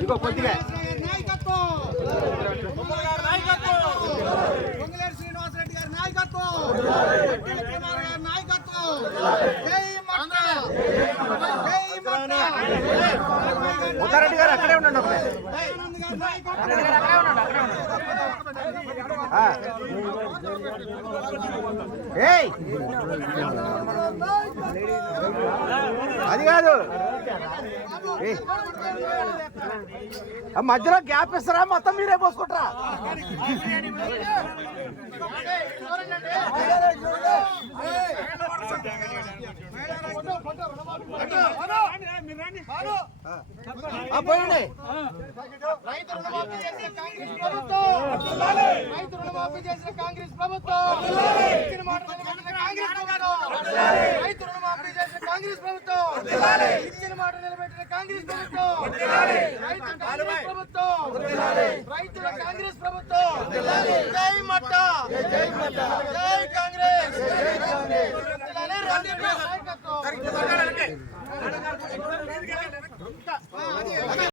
ఇంకో కొద్దిగా. పొంగులేరు శ్రీనివాసరెడ్డి గారి నాయకత్వం. ఎన్టీ కుమార్ గారి నాయకత్వం జై మట్ట జై గారు అక్కడే ఉండండి ఒకటే అది కాదు. మధ్యలో గ్యాప్ ఇస్తారా? మొత్తం మీరే పోసుకుంటారా? ఆ, పోయండి. రైతు రుణమాఫీ చేసిన కాంగ్రెస్ ప్రభుత్వం. రైతు రుణమాఫీ చేసిన కాంగ్రెస్ ప్రభుత్వం ఇచ్చిన మాట నిలబెట్టిన కాంగ్రెస్ ప్రభుత్వం రైతు రుణమాఫీ చేసిన కాంగ్రెస్ ప్రభుత్వం. ఇచ్చిన మాట నిలబెట్టిన కాంగ్రెస్ ప్రభుత్వం. రైతు కాంగ్రెస్ ప్రభుత్వం. రైతుల కాంగ్రెస్ ప్రభుత్వం. జై మట్ట. కాంగ్రెస్. నాయకత్వం